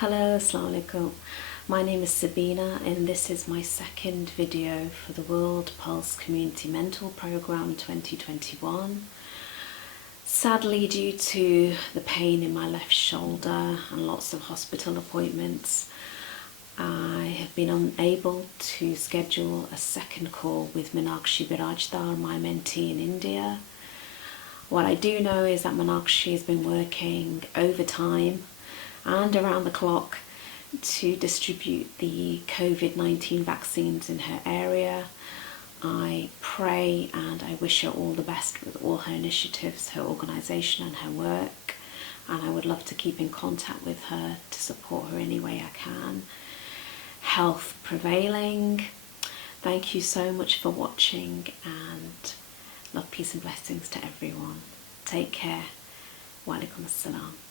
Hello, Assalamu alaikum. My name is Sabina and this is my second video for the World Pulse Community Mental Programme 2021. Sadly, due to the pain in my left shoulder and lots of hospital appointments, I have been unable to schedule a second call with Minakshi Birajdar, my mentee in India. What I do know is that Minakshi has been working overtime and around the clock to distribute the COVID-19 vaccines in her area. I pray and I wish her all the best with all her initiatives, her organisation and her work, and I would love to keep in contact with her to support her any way I can. Health prevailing. Thank you so much for watching and love, peace and blessings to everyone. Take care. Wa alaikum assalam.